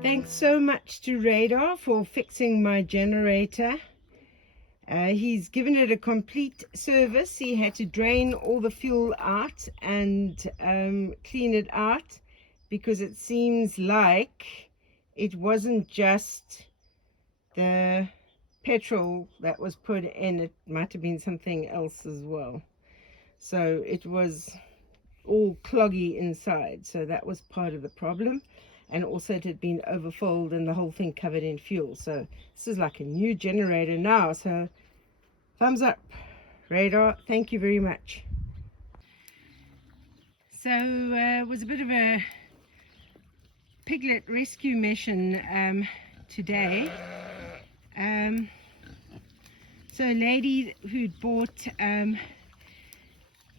Thanks so much to Radar for fixing my generator. He's given it a complete service. He had to drain all the fuel out and clean it out, because it seems like it wasn't just the petrol that was put in, it might have been something else as well. So it was all cloggy inside, so that was part of the problem. And also it had been overfilled and the whole thing covered in fuel. So this is like a new generator now. So thumbs up, Radar. Thank you very much. So it was a bit of a piglet rescue mission today. So a lady who'd bought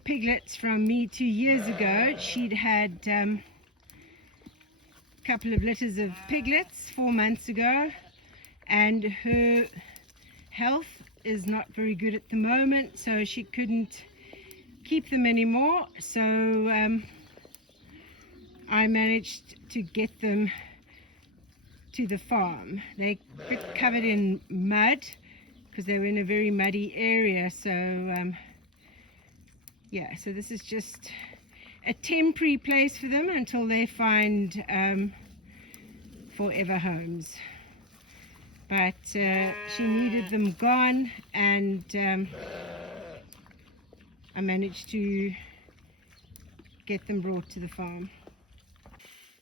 piglets from me 2 years ago, she'd had couple of litters of piglets 4 months ago, and her health is not very good at the moment, so she couldn't keep them anymore. So I managed to get them to the farm. They got covered in mud because they were in a very muddy area. So yeah, so this is just a temporary place for them until they find forever homes. But she needed them gone, and I managed to get them brought to the farm.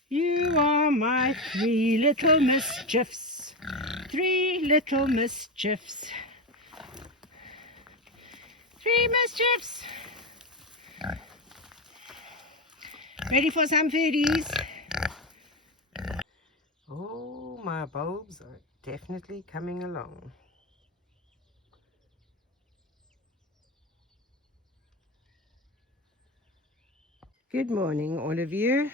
You are my three little mischiefs, three little mischiefs, three mischiefs. Ready for some foodies? Oh, my bulbs are definitely coming along. Good morning, all of you.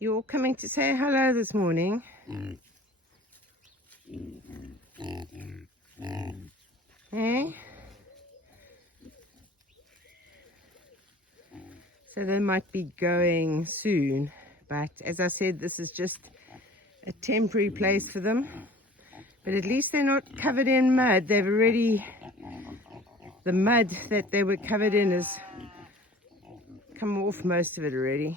You're all coming to say hello this morning. Hey? So they might be going soon, but as I said, this is just a temporary place for them. But at least they're not covered in mud. They've already, the mud that they were covered in has come off, most of it already.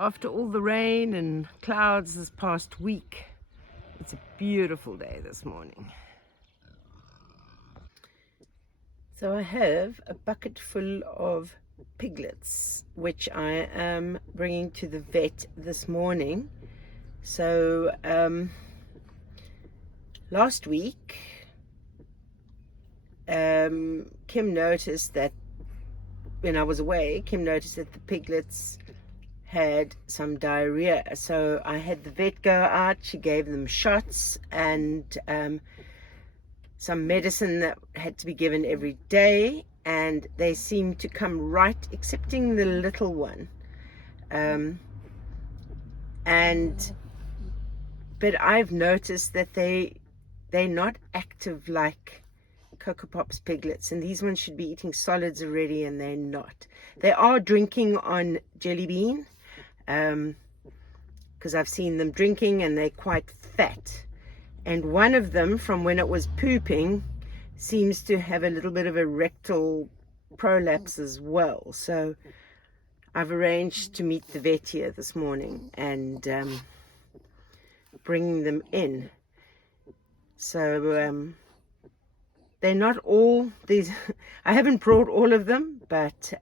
After all the rain and clouds this past week, it's a beautiful day this morning. So I have a bucket full of piglets, which I am bringing to the vet this morning. So last week, Kim noticed that when I was away, Kim noticed that the piglets had some diarrhea. So I had the vet go out, she gave them shots and some medicine that had to be given every day, and they seemed to come right, excepting the little one. But I've noticed that they're not active like Cocoa Pops piglets, and these ones should be eating solids already, and they're not. They are drinking on Jelly Bean, because I've seen them drinking, and they're quite fat. And one of them, from when it was pooping, seems to have a little bit of a rectal prolapse as well. So I've arranged to meet the vet here this morning and bringing them in. So they're not all these. I haven't brought all of them, but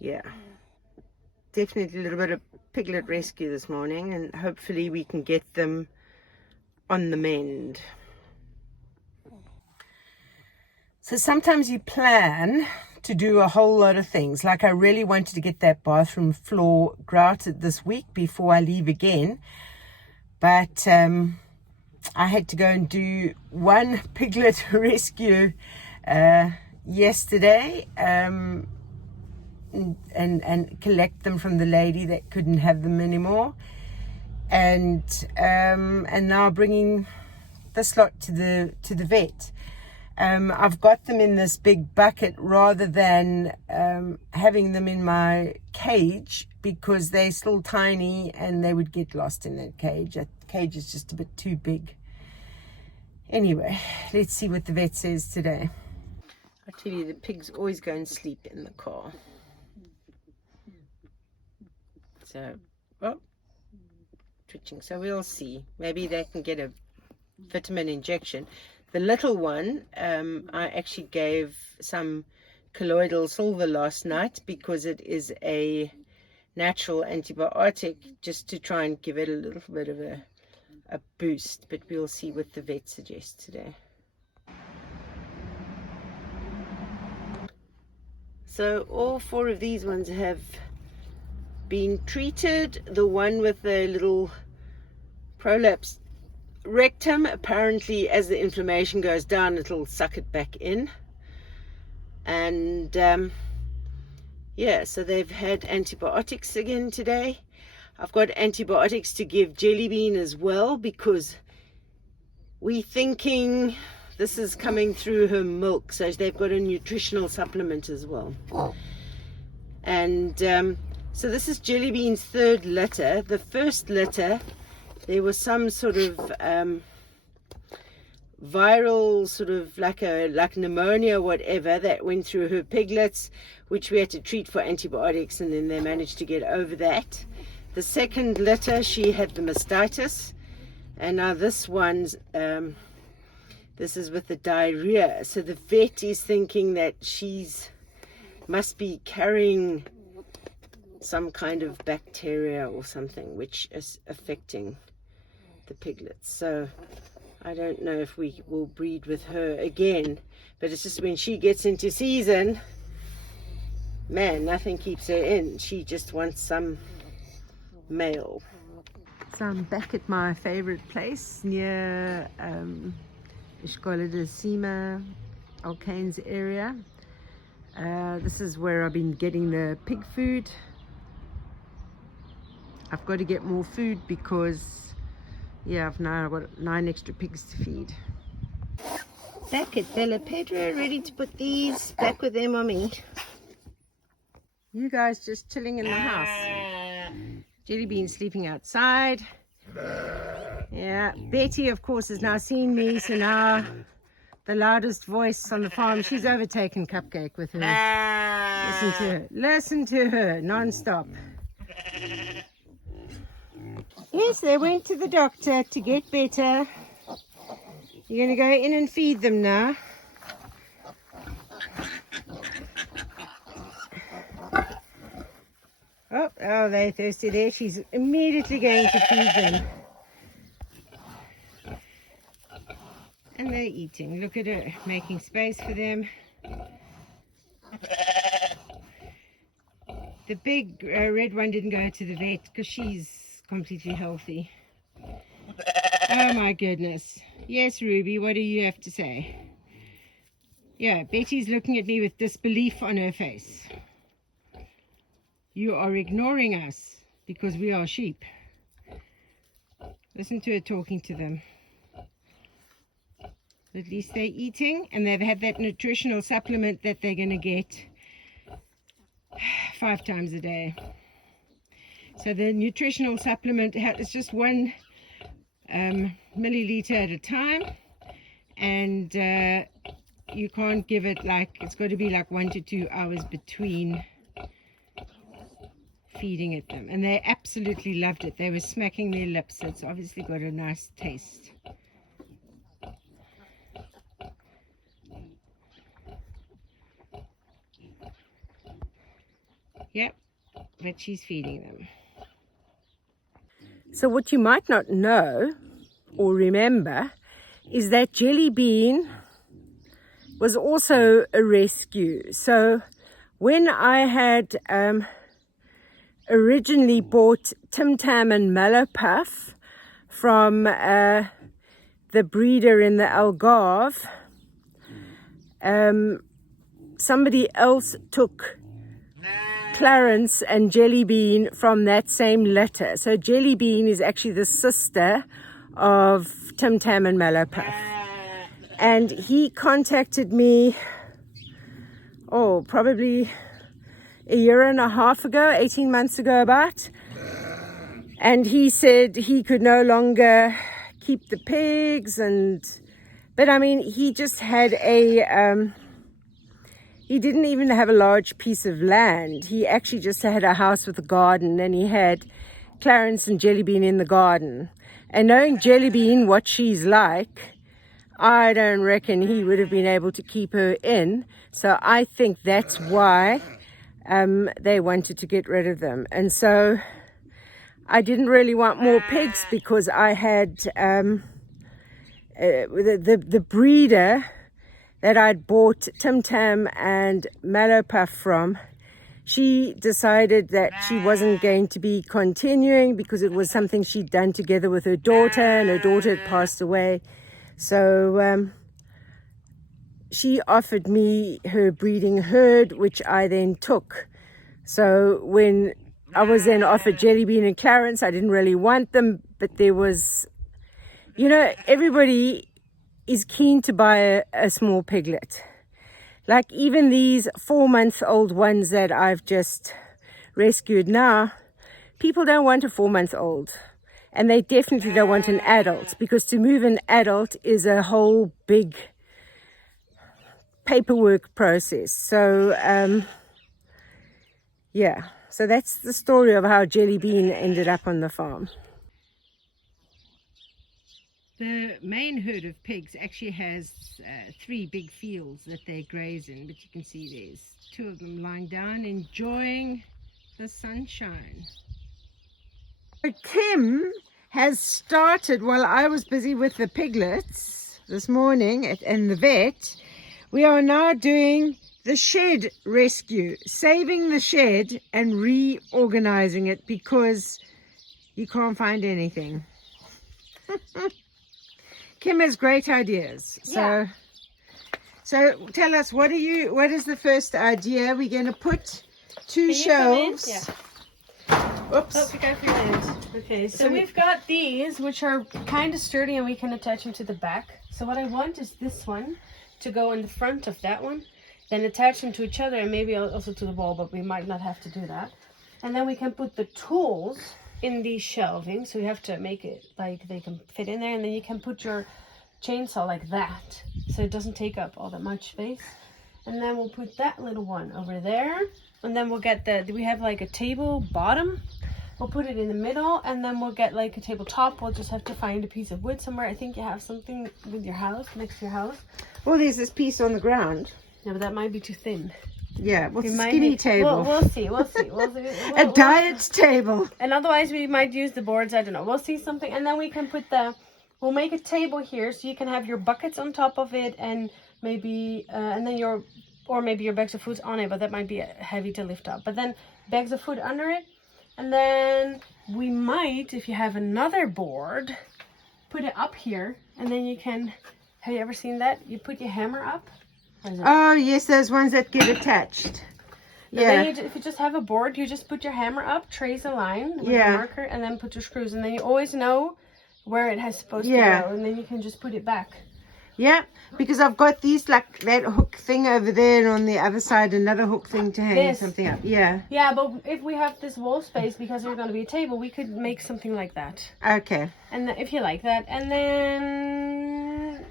yeah, definitely a little bit of piglet rescue this morning, and hopefully we can get them on the mend. So sometimes you plan to do a whole lot of things. Like I really wanted to get that bathroom floor grouted this week before I leave again, but I had to go and do one piglet rescue yesterday, and collect them from the lady that couldn't have them anymore, and now bringing this lot to the vet. I've got them in this big bucket rather than having them in my cage, because they're still tiny and they would get lost in that cage. That cage is just a bit too big. Anyway, let's see what the vet says today. I tell you, the pigs always go and sleep in the car. So, oh, twitching. So we'll see. Maybe they can get a vitamin injection. The little one, I actually gave some colloidal silver last night because it is a natural antibiotic, just to try and give it a little bit of a boost. But we'll see what the vet suggests today. So all 4 of these ones have been treated. The one with the little prolapsed rectum, apparently as the inflammation goes down, it'll suck it back in. And yeah, so they've had antibiotics again today. I've got antibiotics to give Jellybean as well, because we're thinking this is coming through her milk, so they've got a nutritional supplement as well. And so this is Jellybean's 3rd litter. The first litter, there was some sort of viral, sort of like pneumonia, whatever, that went through her piglets, which we had to treat for antibiotics, and then they managed to get over that. The 2nd litter, she had the mastitis, and now this one's this is with the diarrhea. So the vet is thinking that she's must be carrying some kind of bacteria or something, which is affecting the piglets. So I don't know if we will breed with her again, but it's just when she gets into season, man, nothing keeps her in. She just wants some male. So I'm back at my favorite place near Escola de Cima, Alcanes area. This is where I've been getting the pig food. I've got to get more food because, yeah, I've now got 9 extra pigs to feed. Back at Bella Pedra, ready to put these back with their mommy. You guys just chilling in the house. Jellybean sleeping outside. Yeah, Betty, of course, has now seen me, so now the loudest voice on the farm, she's overtaken Cupcake with her. Listen to her. Listen to her, non-stop. Yes, they went to the doctor to get better. You're going to go in and feed them now. Oh, they're thirsty there. She's immediately going to feed them. And they're eating. Look at her, making space for them. The big red one didn't go to the vet because she's completely healthy. Oh my goodness. Yes, Ruby, what do you have to say? Yeah, Betty's looking at me with disbelief on her face. You are ignoring us because we are sheep. Listen to her talking to them. At least they're eating, and they've had that nutritional supplement that they're going to get 5 times a day. So the nutritional supplement is just 1 milliliter at a time, and you can't give it it's got to be 1 to 2 hours between feeding it them. And they absolutely loved it. They were smacking their lips. It's obviously got a nice taste. Yep, but she's feeding them. So what you might not know or remember is that Jellybean was also a rescue. So when I had originally bought Tim Tam and Mallopuff from the breeder in the Algarve, somebody else took Clarence and Jellybean from that same litter. So Jellybean is actually the sister of Tim Tam and Mallopuff. And he contacted me, probably a year and a half ago, 18 months ago about. And he said he could no longer keep the pigs, but I mean, he just had he didn't even have a large piece of land. He actually just had a house with a garden, and he had Clarence and Jellybean in the garden. And knowing Jellybean, what she's like, I don't reckon he would have been able to keep her in. So I think that's why they wanted to get rid of them. And so I didn't really want more pigs, because I had the breeder that I'd bought Tim Tam and Mallow Puff from. She decided that she wasn't going to be continuing because it was something she'd done together with her daughter, and her daughter had passed away. So she offered me her breeding herd, which I then took. So when I was then offered Jellybean and Clarence, I didn't really want them, but there was, everybody is keen to buy a small piglet. Like even these 4-month-old ones that I've just rescued now, people don't want a 4-month-old. And they definitely don't want an adult, because to move an adult is a whole big paperwork process. So, yeah. So that's the story of how Jellybean ended up on the farm. The main herd of pigs actually has 3 big fields that they graze in, but you can see there's 2 of them lying down enjoying the sunshine. Kim has started, while I was busy with the piglets this morning in the vet, we are now doing the shed rescue, saving the shed and reorganizing it because you can't find anything. Kim has great ideas. So tell us, what is the first idea? We're going to put 2 shelves. Yeah. Oops. Oh, be careful your hands. Okay, so we've got these, which are kind of sturdy, and we can attach them to the back. So what I want is this one to go in the front of that one, then attach them to each other, and maybe also to the wall, but we might not have to do that. And then we can put the tools in these shelving, so you have to make it like they can fit in there, and then you can put your chainsaw like that, so it doesn't take up all that much space. And then we'll put that little one over there, and then we'll get we have like a table bottom, we'll put it in the middle, and then we'll get like a tabletop. We'll just have to find a piece of wood somewhere. I think you have something with your house, next to your house. Well, there's this piece on the ground. Yeah, but that might be too thin. Yeah, well, skinny table. We'll see. A diet table. And otherwise we might use the boards. I don't know. We'll see something. And then we can put we'll make a table here, so you can have your buckets on top of it, and maybe, and then maybe your bags of food on it, but that might be heavy to lift up. But then bags of food under it. And then we might, if you have another board, put it up here, and then you can, have you ever seen that? You put your hammer up. Oh, yes, those ones that get attached. Yeah. Then if you just have a board, you just put your hammer up, trace a line with a marker, and then put your screws. And then you always know where it has supposed to go. And then you can just put it back. Yeah, because I've got these, like that hook thing over there, and on the other side another hook thing to hang something up. Yeah. Yeah, but if we have this wall space, because there's going to be a table, we could make something like that. Okay. And if you like that. And then...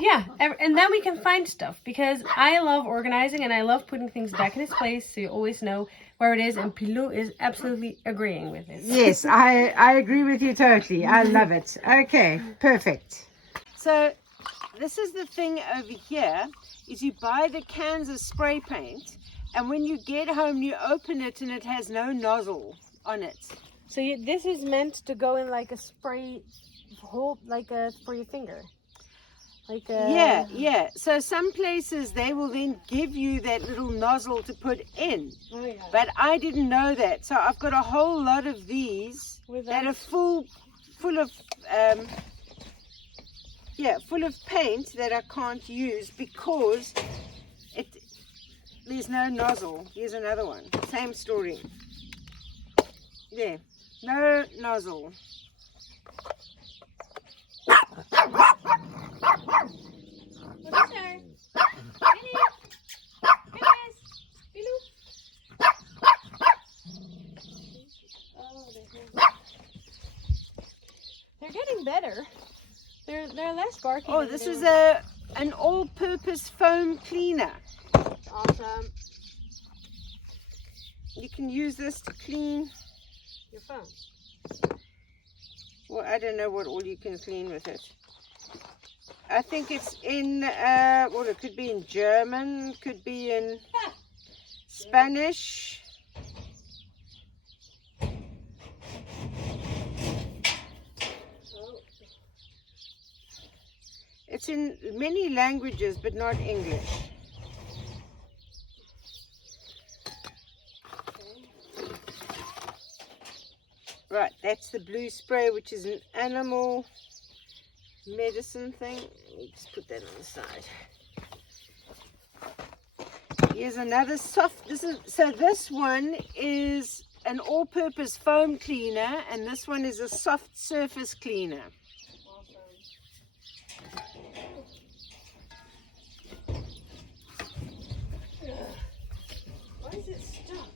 yeah, and then we can find stuff, because I love organizing and I love putting things back in its place, so you always know where it is, and Pilou is absolutely agreeing with it. Yes, I agree with you totally. I love it. Okay, perfect. So this is the thing over here, is you buy the cans of spray paint, and when you get home you open it and it has no nozzle on it. So this is meant to go in like a spray hole, like for your finger. Yeah. So some places they will then give you that little nozzle to put in. Oh, yeah. But I didn't know that. So I've got a whole lot of these that are full of paint that I can't use because there's no nozzle. Here's another one. Same story. There. No nozzle. sparky. Oh, this is an all-purpose foam cleaner. Awesome. You can use this to clean Your phone. Well, I don't know what all you can clean with it. I think it's in, well, it could be in German, could be in Spanish. It's in many languages, but not English. Right, that's the blue spray, which is an animal medicine thing. Let me just put that on the side. Here's another soft, this one is an all-purpose foam cleaner, and this one is a soft surface cleaner. Why is it stuck?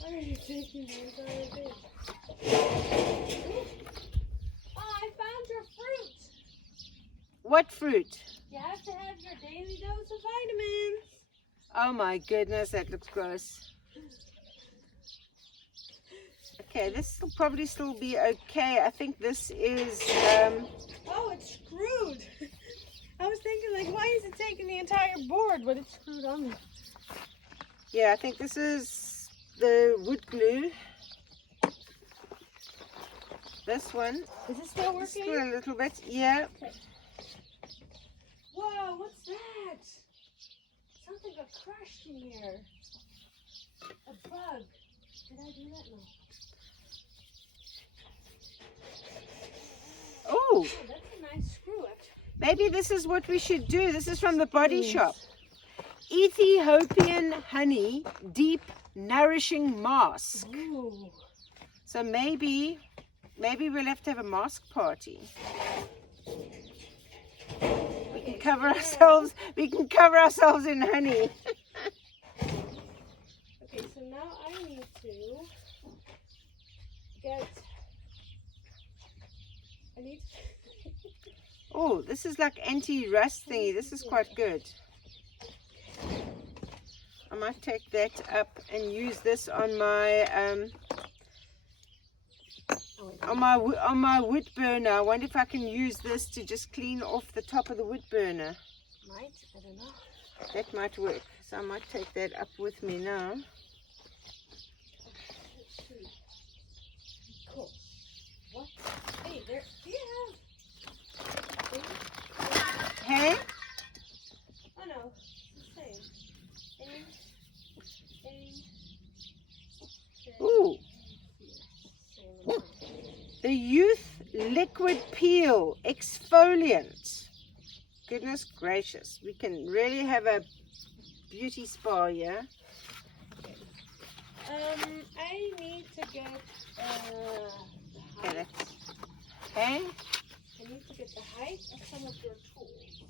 Why are you taking the entire thing? Oh, I found your fruit. What fruit? You have to have your daily dose of vitamins. Oh my goodness, that looks gross. Okay, this will probably still be okay. I think this is, Oh, it's screwed. I was thinking, like, why is it taking the entire board, but it's screwed on there? yeah, I think this is the wood glue. This one. Is it still working? Still a little bit, yeah. Okay. Whoa, what's that? Something got crushed in here. A bug. Did I do that? No. Oh, Oh, that's a nice screw, actually. maybe this is what we should do. This is from the Body Shop. Ethiopian honey deep nourishing mask. Ooh. So maybe we'll have to have a mask party. We can cover ourselves in honey. Okay, so now I need to get. Oh, this is like anti-rust thingy. This is quite good. I might take that up and use this on my on my wood burner. I wonder if I can use this to just clean off the top of the wood burner. Might, I don't know. That might work. So I might take that up with me now. Let's see. Cool. What? Hey, there. Do you have? Hey? Oh no, it's the same. Ooh. Same. The Youth Liquid Peel Exfoliant. Goodness gracious. We can really have a beauty spa here. I need to get Okay, hey? I need to get the height of some of your tools.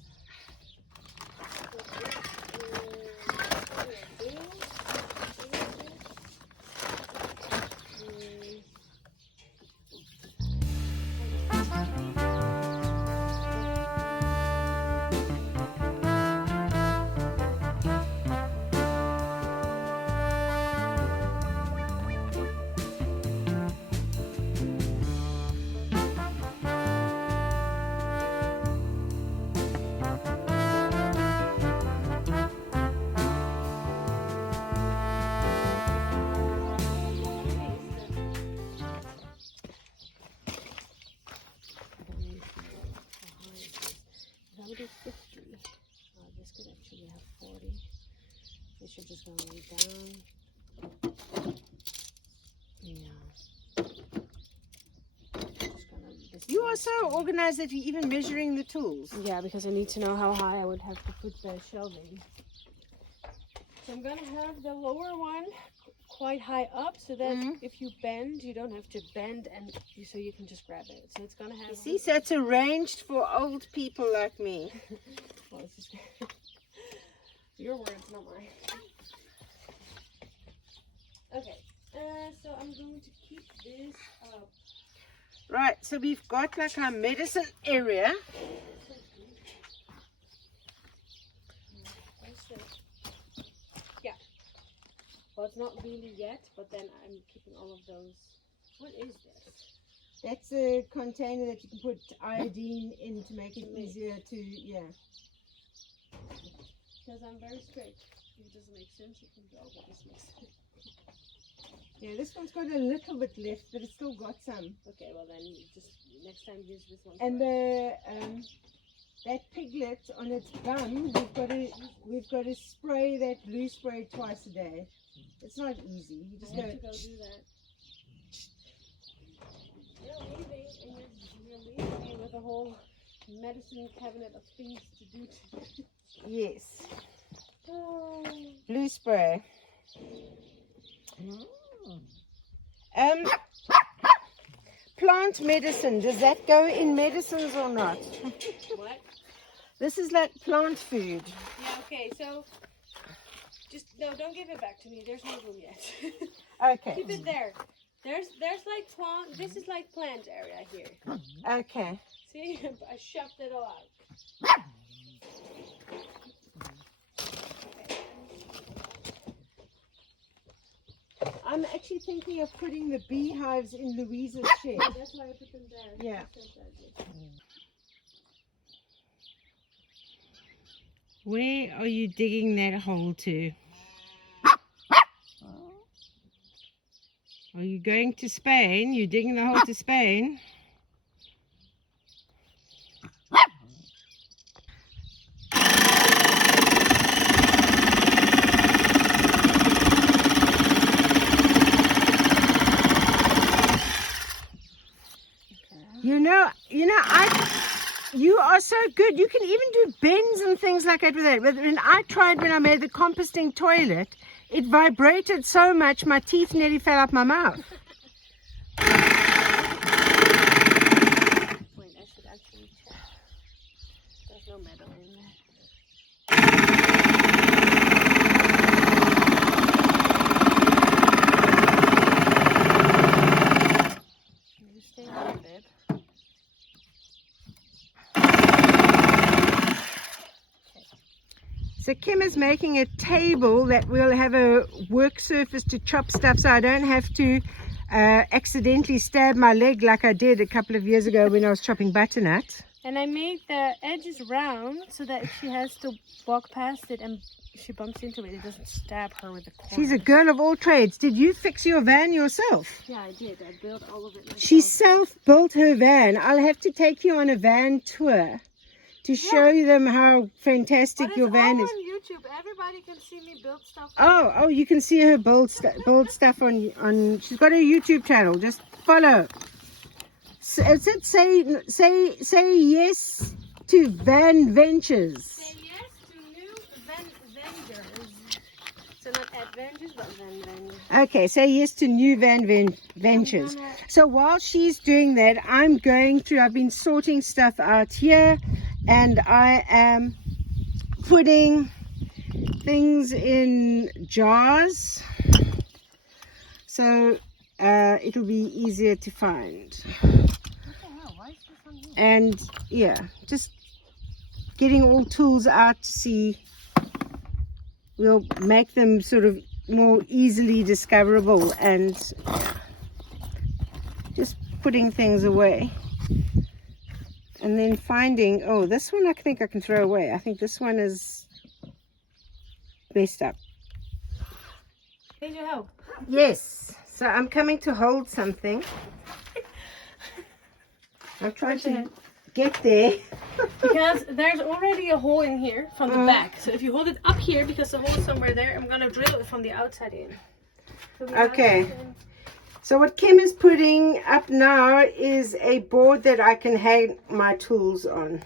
That would be 50. This could actually have 40. We should just go way down. Yeah. You are so organized that you're even measuring the tools. Yeah, because I need to know how high I would have to put the shelving. So I'm going to have the lower one quite high up so that if you bend, you don't have to bend, and so you can just grab it. So it's going to have... You see, so it's arranged for old people like me. Well, it's just your words, not mine. Okay, so I'm going to keep this up Right, so we've got like our medicine area. Yeah. Well, it's not really yet, but then I'm keeping all of those. What is this? That's a container that you can put iodine in to make it easier to, yeah. Because I'm very strict. If it doesn't make sense, you can go, but this makes sense. Yeah, this one's got a little bit left, but it's still got some. Okay, well then you just next time use this one. And the that piglet on its bum, we've got to spray that blue spray twice a day. It's not easy. You just I have to go do that. You're leaving me with a whole medicine cabinet of things to do. Yes. Blue spray. Plant medicine, does that go in medicines or not? What? This is like plant food. Yeah, okay, so just don't give it back to me. There's no room yet. Okay. Keep it there. There's like plant. This is like plant area here. Okay. See, I shoved it all out. I'm actually thinking of putting the beehives in Louisa's shed. That's why I put them there. Yeah. Where are you digging that hole to? Are you going to Spain? You're digging the hole to Spain? You are so good. You can even do bends and things like that with it. But when I made the composting toilet, it vibrated so much my teeth nearly fell out my mouth. Wait, I should actually check. There's no metal in there. You stay there, babe. So Kim is making a table that will have a work surface to chop stuff so I don't have to accidentally stab my leg like I did a couple of years ago when I was chopping butternut. And I made the edges round so that if she has to walk past it and she bumps into it, it doesn't stab her with the corner. She's a girl of all trades. Did you fix your van yourself? Yeah, I did. I built all of it myself. She self-built her van. I'll have to take you on a van tour to show them how fantastic your van is. On YouTube. Everybody can see me build stuff. Oh, you can see her build stuff on. She's got a YouTube channel. Just follow. So it said say yes to van ventures. Say yes to new vendors. So not adventures, but van ventures. Okay, say yes to new van ventures. So while she's doing that, I'm going through. I've been sorting stuff out here. And I am putting things in jars so it'll be easier to find. What the hell? Why is this on here? And yeah, just getting all tools out to see. We'll make them sort of more easily discoverable and just putting things away. And then finding, oh, this one I think I can throw away. I think this one is messed up. Need your help? Yes. So I'm coming to hold something. I'm trying to get there. Because there's already a hole in here from the back. So if you hold it up here, because the hole is somewhere there, I'm going to drill it from the outside in. Okay. So what Kim is putting up now is a board that I can hang my tools on.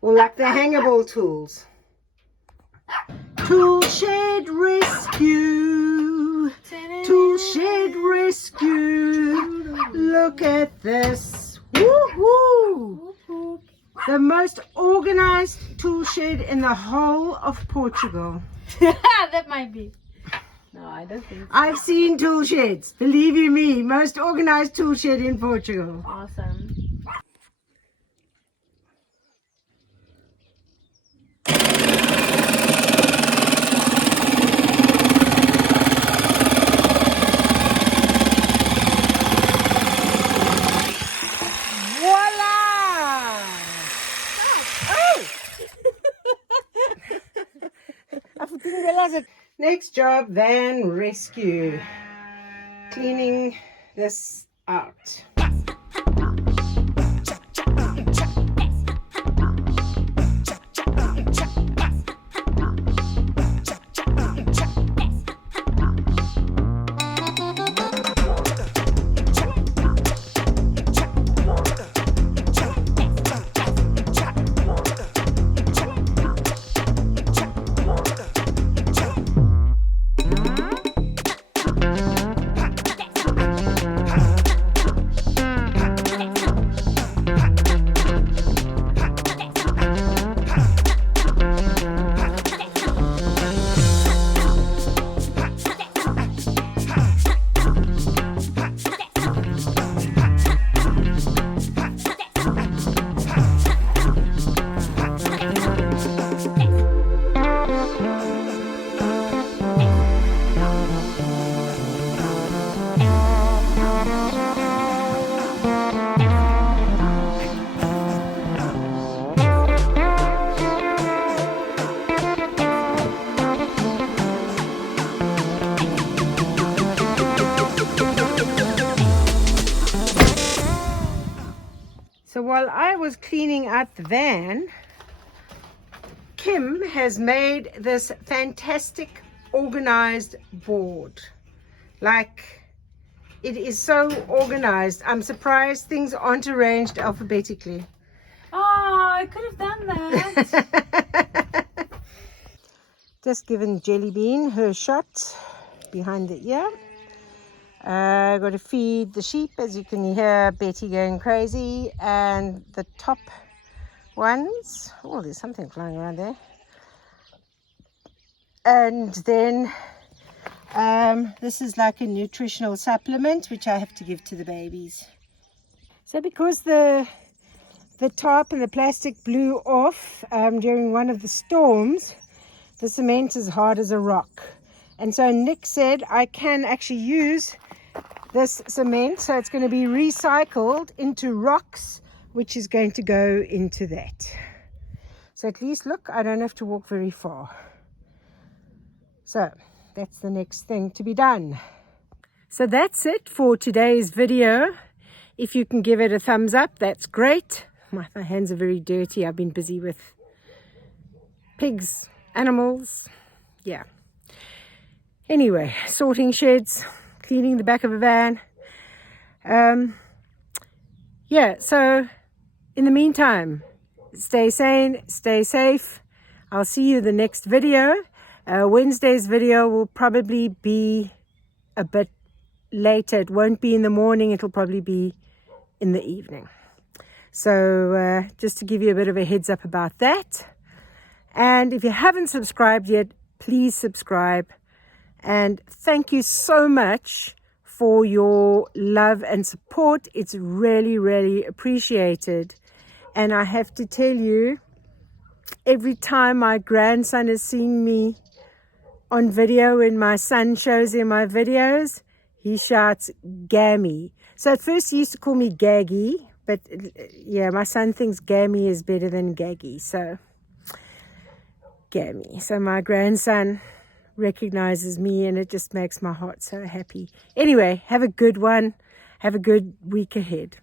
Or like the hangable tools. Tool shed rescue. Tool shed rescue. Look at this. Woohoo! The most organized tool shed in the whole of Portugal. That might be. No, I don't think so. I've seen tool sheds. Believe you me, most organized tool shed in Portugal. Awesome. Voila! Oh! I didn't realize it. Next job, van rescue. Cleaning this out. So while I was cleaning out the van, Kim has made this fantastic organized board. Like, it is so organized. I'm surprised things aren't arranged alphabetically. Oh, I could have done that. Just given Jelly Bean her shot behind the ear. Got to feed the sheep, as you can hear Betty going crazy, and the top ones. Oh, there's something flying around there. And then this is like a nutritional supplement which I have to give to the babies. So because the tarp and the plastic blew off during one of the storms, the cement is hard as a rock. And so Nick said I can actually use this cement, so it's going to be recycled into rocks, which is going to go into that. So at least, look, I don't have to walk very far. So that's the next thing to be done. So that's it for today's video. If you can give it a thumbs up, that's great. My hands are very dirty. I've been busy with pigs, animals. Yeah. Anyway, sorting sheds, cleaning the back of a van. Yeah, so in the meantime, stay sane, stay safe. I'll see you in the next video. Wednesday's video will probably be a bit later. It won't be in the morning. It'll probably be in the evening. So just to give you a bit of a heads up about that. And if you haven't subscribed yet, please subscribe. And thank you so much for your love and support. It's really, really appreciated. And I have to tell you, every time my grandson is seeing me on video, when my son shows him my videos, he shouts Gammy. So at first he used to call me Gaggy, but yeah, my son thinks Gammy is better than Gaggy. So Gammy. So my grandson recognizes me, and it just makes my heart so happy. Anyway, have a good one. Have a good week ahead.